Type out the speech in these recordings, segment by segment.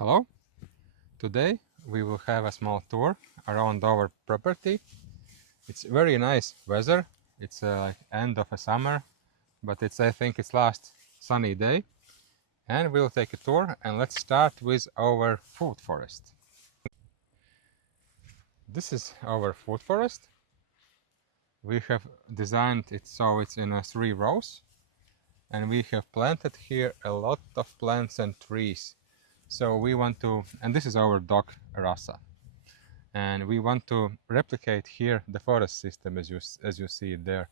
Hello, today we will have a small tour around our property. It's very nice weather. It's like end of a summer, but I think it's last sunny day. And we'll take a tour, and let's start with our food forest. This is our food forest. We have designed it so it's in 3 rows, and we have planted here a lot of plants and trees. So we want to, and this is our dog Rasa, and we want to replicate here the forest system as you see it there.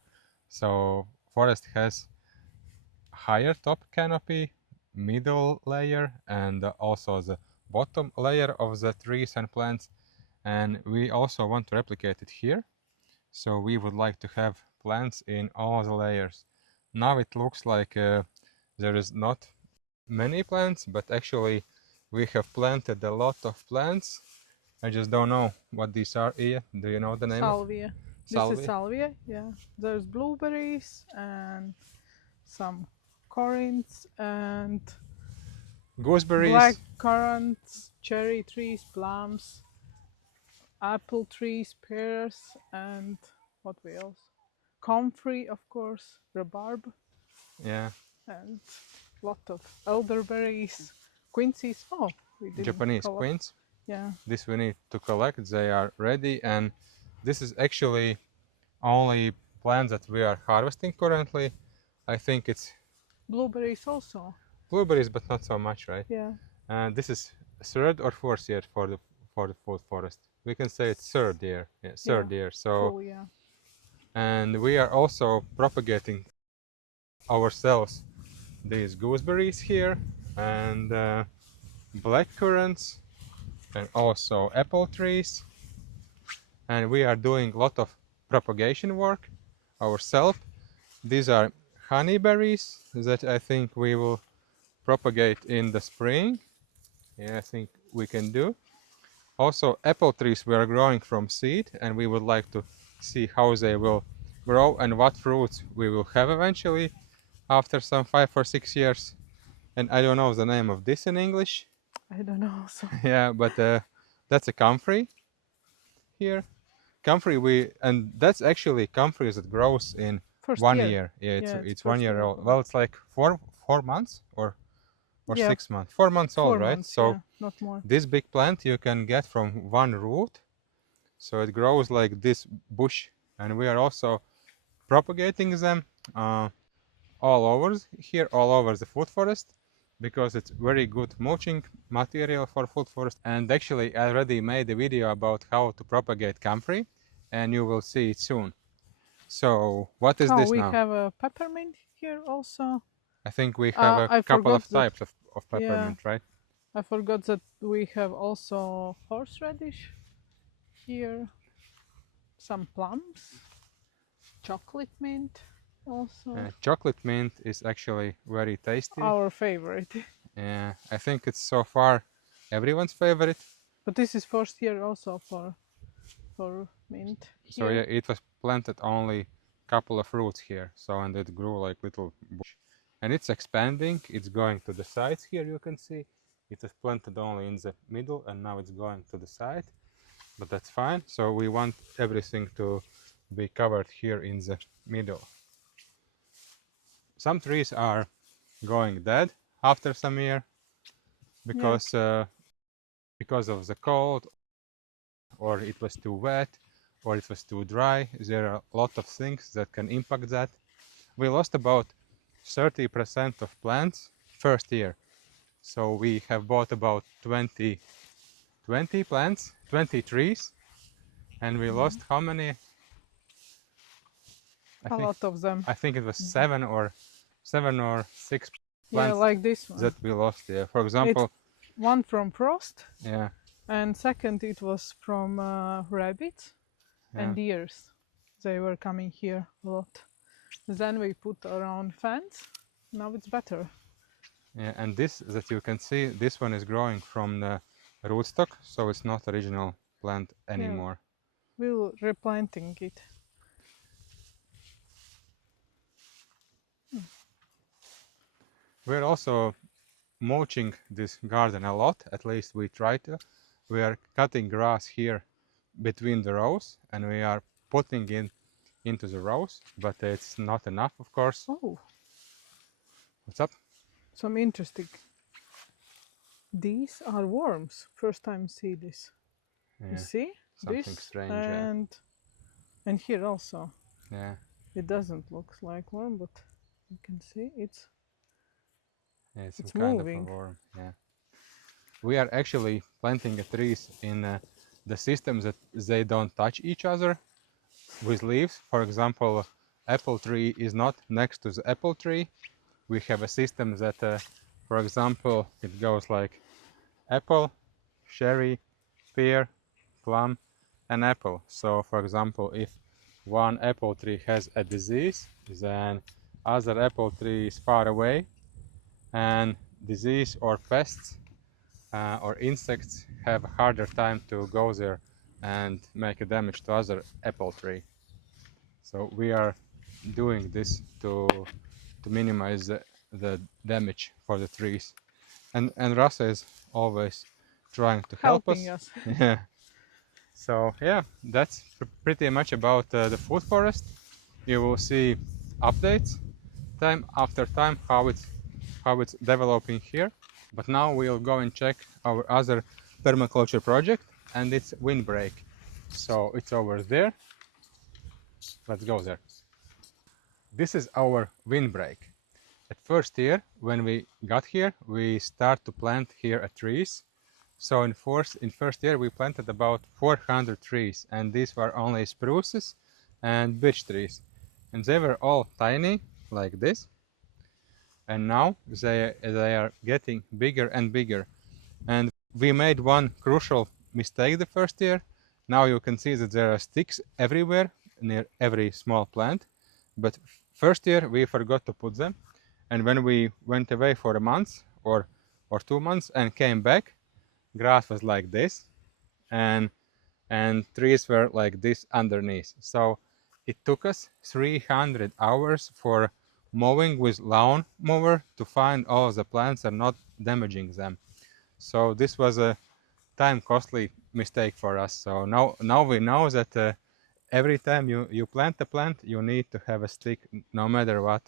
So forest has higher top canopy, middle layer, and also the bottom layer of the trees and plants, and we also want to replicate it here. So we would like to have plants in all the layers. Now it looks like there is not many plants, but actually we have planted a lot of plants. I just don't know what these are. Iya, do you know the name Salvia. of This is salvia, yeah. There's blueberries and some currants and Gooseberries. black currants, cherry trees, plums, apple trees, pears, and what else? Comfrey, of course, rhubarb, Yeah, and lot of elderberries, quinces. Oh, we didn't Japanese collect. quince. Yeah. This we need to collect. They are ready, and this is actually only plants that we are harvesting currently. I think it's Blueberries also. blueberries, but not so much, right? Yeah. And this is 3rd or 4th year for the food forest. We can say it's 3rd year. Yeah, 3rd year. So Full, yeah. and we are also propagating ourselves these gooseberries here and black currants and also apple trees, and we are doing a lot of propagation work ourselves. These are honeyberries that I think we will propagate in the spring. Yeah, I think we can do. Also apple trees we are growing from seed, and we would like to see how they will grow and what fruits we will have eventually after some 5 or 6 years. And I don't know the name of this in English. I don't know. So Yeah, but that's a comfrey here. Comfrey and that's actually comfrey that grows in first 1 year. year. Yeah, Yeah, it's 1 first year year. old. Well, it's like four months or Yeah, 6 months. 4 months old, 4 right? months. So Yeah, not more. this big plant you can get from one root. So it grows like this bush, and we are also propagating them all over here, all over the food forest, because it's very good mulching material for food forest. And actually I already made a video about how to propagate comfrey, and you will see it soon. So what is Oh, this we now? have a peppermint here also. I think we have a I couple forgot of that. types of Yeah, peppermint, right? I forgot that we have also horseradish here. Some plums, chocolate mint also. Chocolate mint is actually very tasty. Our favorite. Yeah, I think it's so far everyone's favorite. But this is first year also for mint So here. yeah, it was planted only couple of roots here, so and it grew like little bush, and it's expanding. It's going to the sides here. You can see it was planted only in the middle, and now it's going to the side, but that's fine. So we want everything to be covered here in the middle. Some trees are going dead after some year because because of the cold, or it was too wet, or it was too dry. There are a lot of things that can impact that. We lost about 30% of plants first year. So we have bought about 20 plants, 20 trees, and we lost how many? A lot of them. I think it was 7 or 6 Yeah, plants like this one. that we lost. Yeah, for example. It's one from frost. Yeah. And second, it was from rabbits and deers. They were coming here a lot. Then we put around fence. Now it's better. Yeah, and this that you can see, this one is growing from the rootstock, so it's not original plant anymore. Yeah, we'll replanting it. We're also mulching this garden a lot, at least we try to. We are cutting grass here between the rows and we are putting into the rows, but it's not enough, of course. Oh, What's up? some interesting. These are worms. First time see this. You Yeah, see something this strange. and here also. Yeah, It doesn't look like worm, but you can see it's some it's kind moving. of a worm. Yeah, we are actually planting the trees in the systems that they don't touch each other with leaves. For example, apple tree is not next to the apple tree. We have a system that, for example, it goes like apple, cherry, pear, plum, and apple. So, for example, if one apple tree has a disease, then other apple tree is far away, and disease or pests or insects have a harder time to go there and make a damage to other apple tree. So we are doing this to minimize the damage for the trees. And Rasa is always trying to help Helping us. us. Yeah. So yeah, that's pretty much about the food forest. You will see updates time after time how it's developing here. But now we'll go and check our other permaculture project, and it's windbreak. So it's over there. Let's go there. This is our windbreak. At first year, when we got here, we start to plant here trees. So in first year, we planted about 400 trees, and these were only spruces and birch trees. And they were all tiny, like this. And now they are getting bigger and bigger. And we made one crucial mistake the first year. Now you can see that there are sticks everywhere near every small plant. But first year we forgot to put them. And when we went away for a month or 2 months and came back, grass was like this, and trees were like this underneath. So it took us 300 hours for mowing with lawn mower to find all the plants and not damaging them. So this was a time costly mistake for us. So now we know that every time you plant a plant, you need to have a stick no matter what,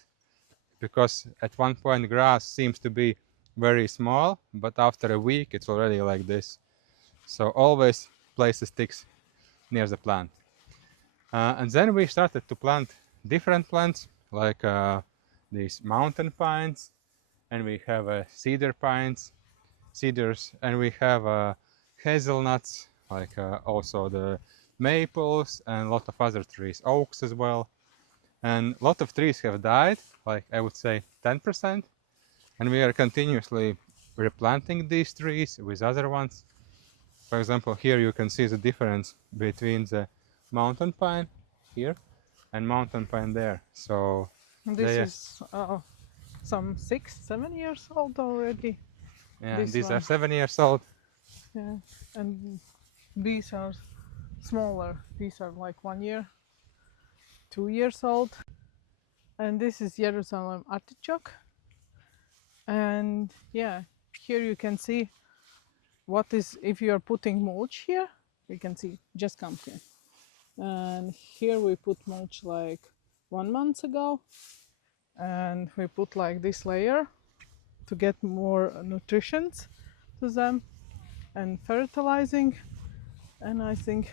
because at one point grass seems to be very small, but after a week it's already like this. So always place the sticks near the plant. And then we started to plant different plants like these mountain pines, and we have cedars, and we have hazelnuts, like also the maples and a lot of other trees, oaks as well. And a lot of trees have died, like I would say 10%, and we are continuously replanting these trees with other ones. For example, here you can see the difference between the mountain pine here and mountain pine there. So This is some 6-7 years old already. yeah, This these one. are 7 years old. Yeah, and these are smaller. These are like 1 year, 2 years old. And this is Jerusalem artichoke. And yeah, here you can see what is, if you are putting mulch here, you can see, just come here. And here we put mulch like 1 month ago. And we put like this layer to get more nutrition to them and fertilizing. And I think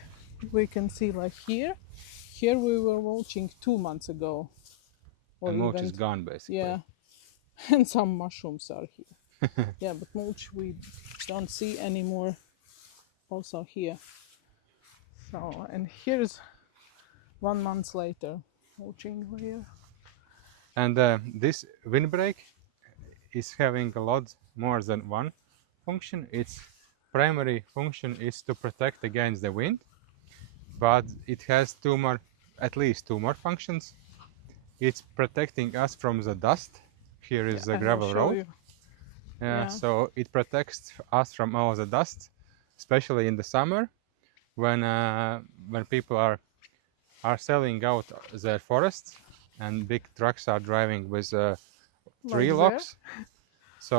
we can see like here we were mulching 2 months ago, or And mulch even is gone basically. yeah. And some mushrooms are here. Yeah, but mulch we don't see anymore also here. So, and here's 1 month later mulching layer. And this windbreak is having a lot more than one function. Its primary function is to protect against the wind, but it has at least two more functions. It's protecting us from the dust. Here is Yeah, the I will gravel show road. you. Yeah, so it protects us from all the dust, especially in the summer when people are selling out their forests and big trucks are driving with tree Like there. logs. so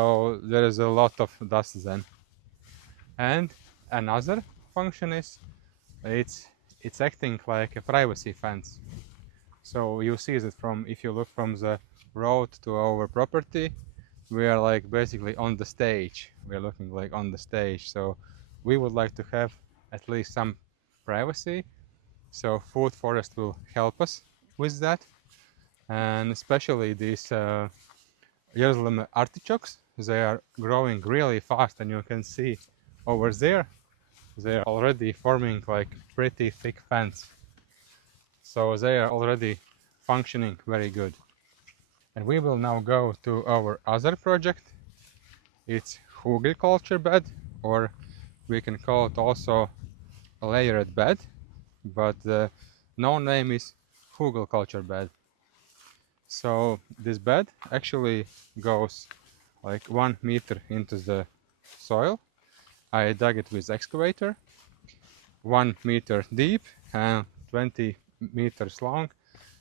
there is a lot of dust then. And another function is it's acting like a privacy fence. So you see that from, if you look from the road to our property, we are like basically on the stage. We are looking like on the stage. So we would like to have at least some privacy. So food forest will help us with that. And especially these Jerusalem artichokes, they are growing really fast, and you can see over there, they're already forming like pretty thick fence. So they are already functioning very good. And we will now go to our other project. It's hugelkultur bed, or we can call it also a layered bed, but the known name is hugelkultur bed. So this bed actually goes like 1 meter into the soil. I dug it with excavator, 1 meter deep and 20 meters long,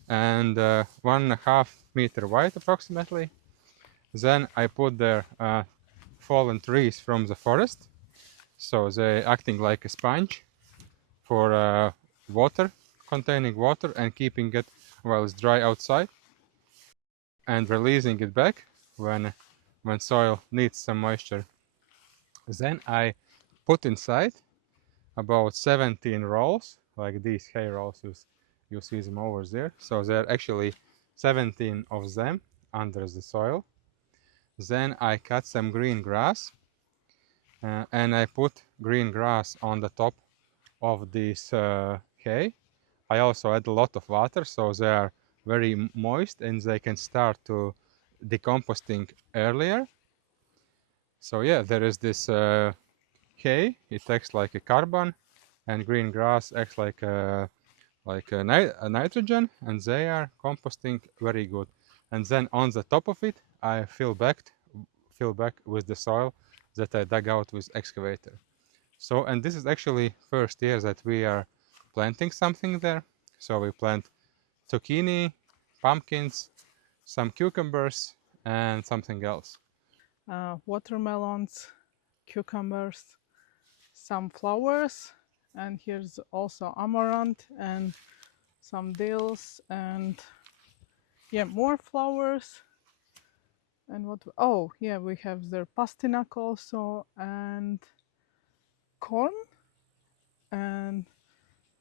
and 1.5 meter wide approximately. Then I put there fallen trees from the forest, so they're acting like a sponge for water, containing water and keeping it while it's dry outside, and releasing it back when soil needs some moisture. Then I put inside about 17 rolls, like these hay rolls, you see them over there. So there are actually 17 of them under the soil. Then I cut some green grass, and I put green grass on the top of this hay. I also add a lot of water, so they are very moist and they can start to decomposting earlier. So yeah, there is this hay. It acts like a carbon, and green grass acts like a nitrogen, and they are composting very good. And then on the top of it, I fill back with the soil that I dug out with excavator. So, and this is actually first year that we are planting something there. So we plant zucchini, pumpkins, some cucumbers, and something else. Watermelons, cucumbers, some flowers, and here's also amaranth and some dills, and yeah, more flowers. And what, oh yeah, we have the pastinac also, and corn, and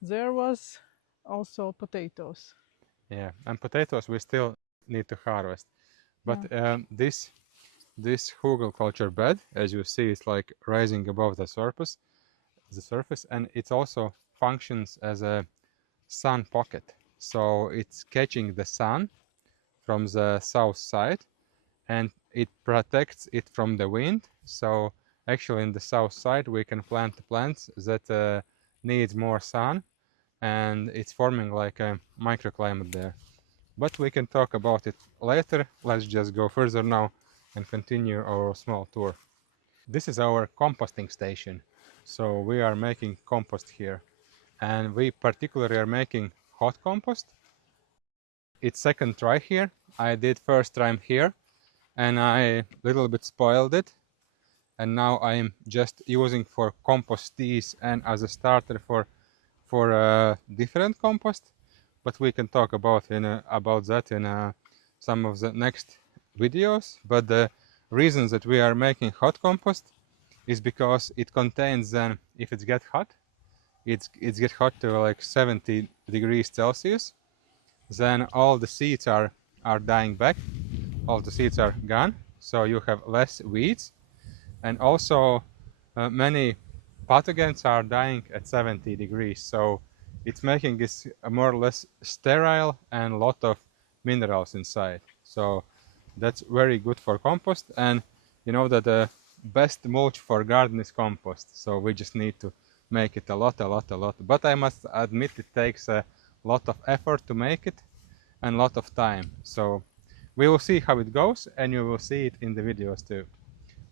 there was also potatoes. Yeah, and potatoes we still need to harvest. But this hugelkultur bed, as you see, is like rising above the surface, and it also functions as a sun pocket. So it's catching the sun from the south side, and it protects it from the wind. So actually in the south side we can plant plants that need more sun, and it's forming like a microclimate there. But we can talk about it later. Let's just go further now and continue our small tour. This is our composting station. So we are making compost here, and we particularly are making hot compost. It's second try here. I did first time here, and I little bit spoiled it, and now I'm just using for compostees and as a starter for different compost. But we can talk about that in some of the next videos. But the reason that we are making hot compost is because it contains, then if it gets hot, it's get hot to like 70 degrees Celsius, then all the seeds are dying back, all the seeds are gone, so you have less weeds, and also many pathogens are dying at 70 degrees, so it's making this more or less sterile and a lot of minerals inside. So that's very good for compost, and you know that the best mulch for garden is compost, so we just need to make it a lot. But I must admit it takes a lot of effort to make it and a lot of time. So we will see how it goes, and you will see it in the videos too.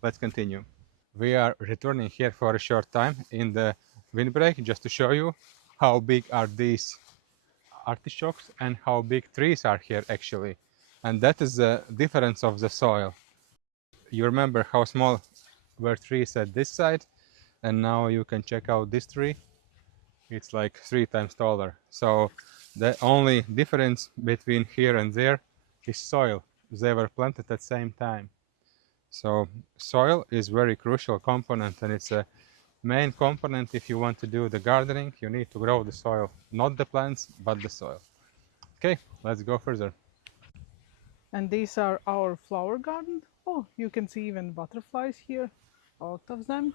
Let's continue. We are returning here for a short time in the windbreak just to show you how big are these artichokes and how big trees are here actually. And that is the difference of the soil. you remember how small were trees at this side, and now you can check out this tree. It's like 3 times taller. So the only difference between here and there is soil. They were planted at the same time. So soil is very crucial component, and it's a main component if you want to do the gardening. You need to grow the soil, not the plants, but the soil. Okay, let's go further. And these are our flower garden. Oh, you can see even butterflies here, a lot of them.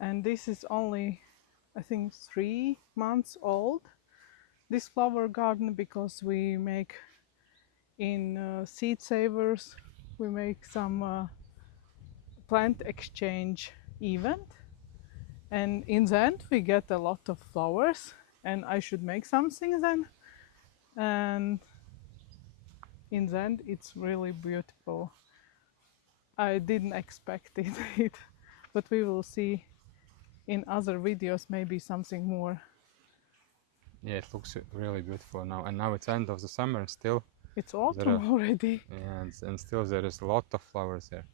And this is only, I think, 3 months old, this flower garden, because we make in seed savers, we make some plant exchange event, and in the end we get a lot of flowers, and I should make something then, and in the end it's really beautiful. I didn't expect it, but we will see in other videos maybe something more. Yeah, it looks really beautiful now, and now it's end of the summer and still It's autumn already. Yeah, and still there is a lot of flowers there.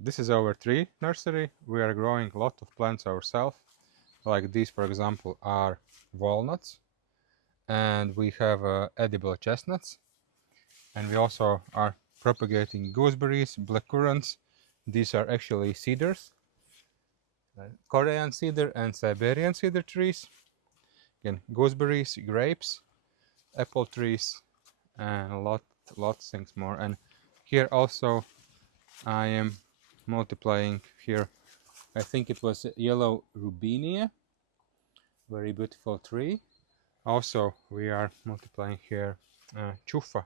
This is our tree nursery. We are growing a lot of plants ourselves. Like these, for example, are walnuts, and we have edible chestnuts, and we also are propagating gooseberries, blackcurrants. These are actually cedars, Korean cedar and Siberian cedar trees. Again, gooseberries, grapes, apple trees, and a lot things more. And here also I am multiplying here. I think it was yellow rubinia, very beautiful tree. Also, we are multiplying here chufa,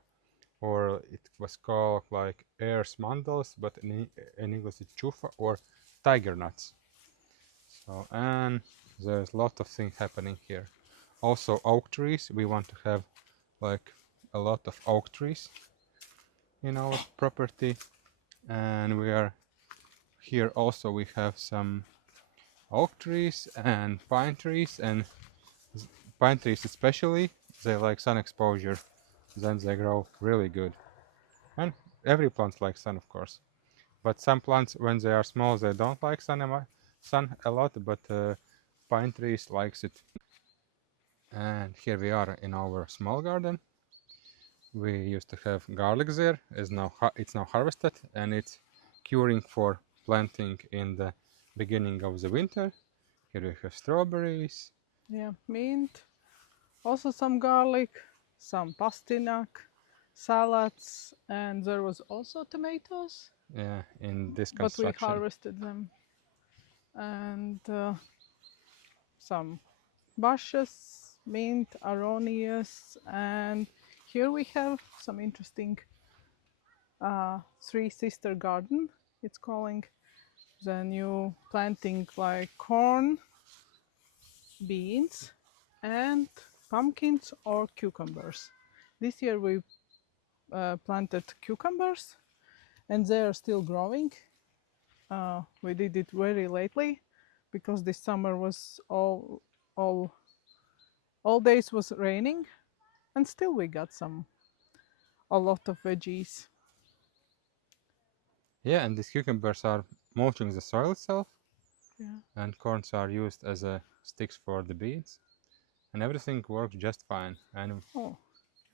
or it was called like Ayers mandals, but in English it's chufa or tiger nuts. So, and there's a lot of things happening here. Also, oak trees. We want to have like a lot of oak trees in our property, and we are here also we have some oak trees and pine trees, and pine trees especially, they like sun exposure, then they grow really good. And every plant likes sun, of course, but some plants when they are small they don't like sun a lot, but pine trees likes it. And here we are in our small garden. We used to have garlic there, it's now harvested, and it's curing for planting in the beginning of the winter. Here we have strawberries. Yeah, mint, also some garlic, some pastinac, salads, and there was also tomatoes. Yeah, in this but we construction. harvested them, and some bushes, mint, aronius, and here we have some interesting three sister garden. It's calling the new planting like corn, beans, and pumpkins or cucumbers. This year we planted cucumbers, and they are still growing. We did it very lately because this summer was all days was raining, and still we got a lot of veggies. Yeah, and these cucumbers are mulching the soil itself, Yeah. and corns are used as sticks for the beans, and everything works just fine. And Oh,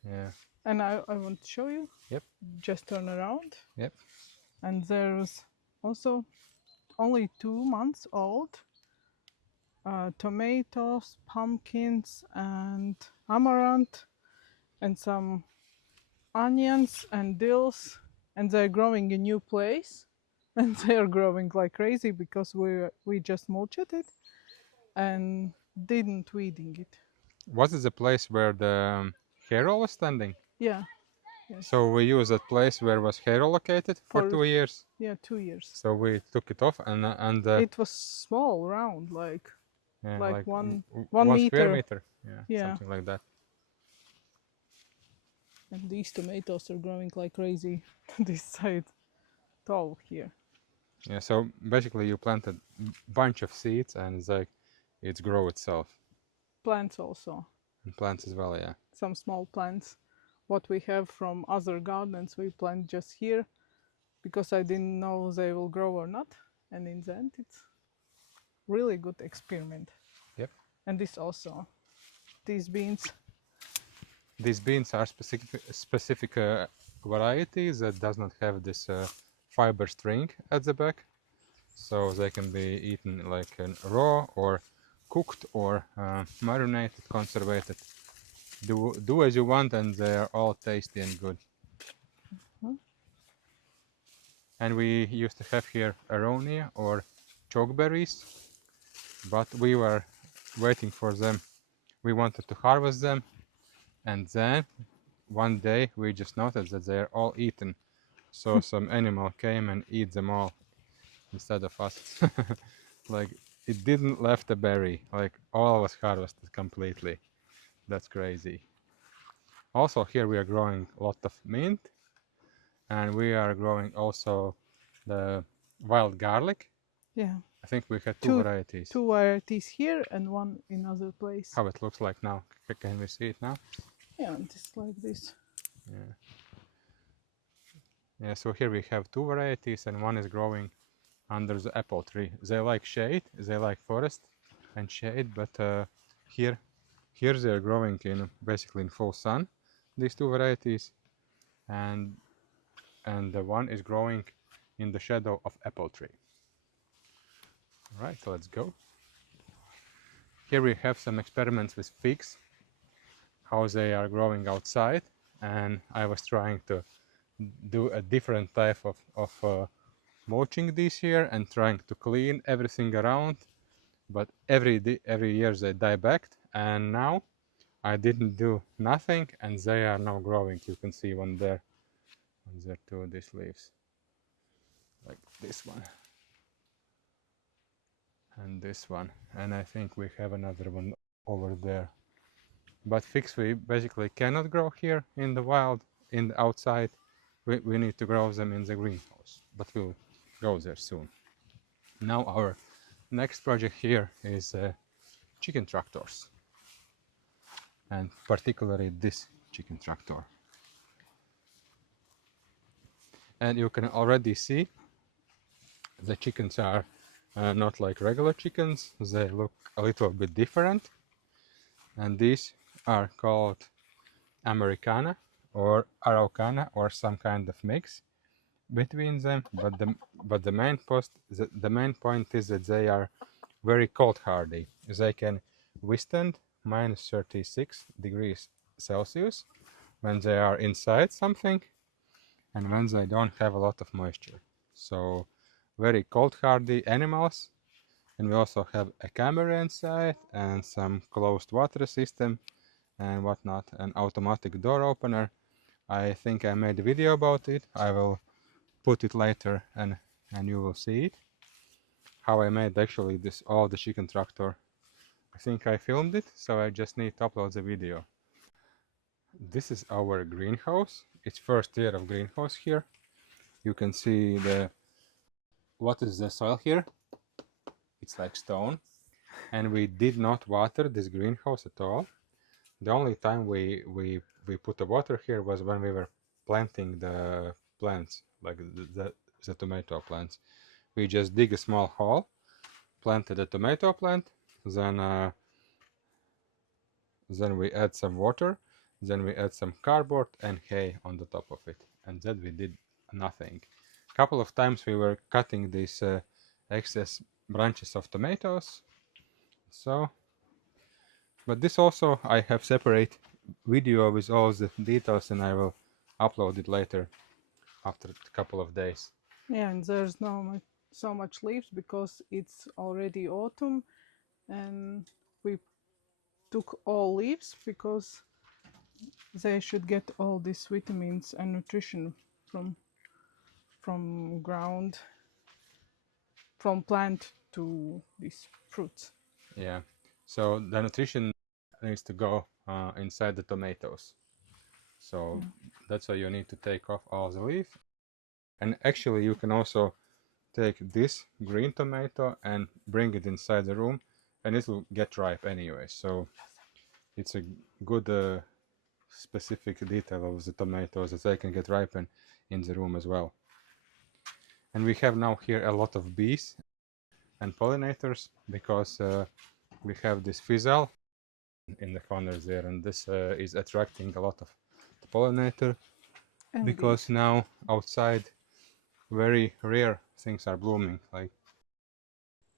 yeah, and I want to show you. Yep. Just turn around. Yep. And there's also only 2 months old tomatoes, pumpkins, and amaranth, and some onions and dills, and they're growing in new place, and they're growing like crazy because we just mulched it and didn't weeding it. Was it the place where the hero was standing? Yeah. Yes. So we use that place where was hero located for 2 years. Yeah, 2 years. So we took it off, and it was small, round, like yeah, like one square meter. meter. Yeah. Something like that. And these tomatoes are growing like crazy this side tall here. Yeah, so basically you planted a bunch of seeds and it's like it's grow itself. Plants also. And plants as well, yeah. Some small plants. What we have from other gardens, we plant just here because I didn't know they will grow or not. And in the end, it's really good experiment. Yep. And this also, these beans. These beans are specific varieties that does not have this fiber string at the back, so they can be eaten like raw or cooked or marinated, conservated. Do as you want, and they are all tasty and good. And we used to have here aronia or chokeberries, but we were waiting for them. We wanted to harvest them, and then one day we just noticed that they are all eaten. So some animal came and eat them all instead of us. Like, it didn't left a berry, like all was harvested completely. That's crazy. Also here we are growing a lot of mint, and we are growing also the wild garlic. Yeah. I think we had two varieties. Two varieties here and one in other place. How it looks like now. Can we see it now? Yeah, just like this. Yeah. Yeah, so here we have two varieties, and one is growing under the apple tree. They like shade, they like forest and shade, but here they are growing in basically in full sun, these two varieties, and the one is growing in the shadow of apple tree. All right, so let's go. Here we have some experiments with figs, how they are growing outside, and I was trying to do a different type of mulching this year and trying to clean everything around, but every year they die back, and now I didn't do nothing and they are now growing. You can see one there too, these leaves, like this one and this one, and I think we have another one over there. But figs we basically cannot grow here in the wild, in the outside. We need to grow them in the greenhouse, but we'll go there soon. Now our next project here is chicken tractors, and particularly this chicken tractor. And you can already see the chickens are not like regular chickens, they look a little bit different, and these are called Americana or Araucana or some kind of mix between them, but the main point is that they are very cold hardy. They can withstand minus 36 degrees Celsius when they are inside something and when they don't have a lot of moisture. So very cold hardy animals. And we also have a camera inside and some closed water system and whatnot, an automatic door opener. I think I made a video about it. I will put it later and you will see it. How I made actually all the chicken tractor. I think I filmed it, so I just need to upload the video. This is our greenhouse. It's first year of greenhouse here. You can see what is the soil here. It's like stone, and we did not water this greenhouse at all. The only time we put the water here was when we were planting the plants, like the tomato plants. We just dig a small hole, planted a tomato plant, then we add some water, then we add some cardboard and hay on the top of it, and then we did nothing. A couple of times we were cutting these excess branches of tomatoes. So, but this also I have separate video with all the details, and I will upload it later after a couple of days. Yeah, and there's not so much leaves because it's already autumn, and we took all leaves because they should get all these vitamins and nutrition from ground, from plant to these fruits. Yeah, so the nutrition needs to go inside the tomatoes. So that's why you need to take off all the leaf. And actually you can also take this green tomato and bring it inside the room, and it will get ripe anyway. So it's a good specific detail of the tomatoes that they can get ripen in the room as well. And we have now here a lot of bees and pollinators because we have this fizzle in the corners there, and this is attracting a lot of the pollinator And because now outside very rare things are blooming. Like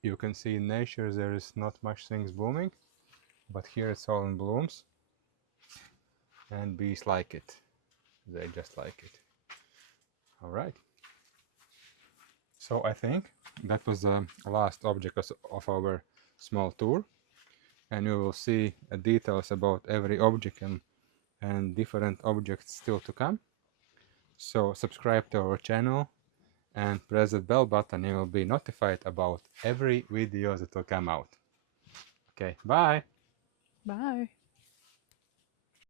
you can see in nature there is not much things blooming, but here it's all in blooms, and bees like it. They just like it. All right. So I think that was the last object of our small tour, and you will see details about every object and different objects still to come. So subscribe to our channel and press the bell button. You will be notified about every video that will come out. Okay, bye. bye.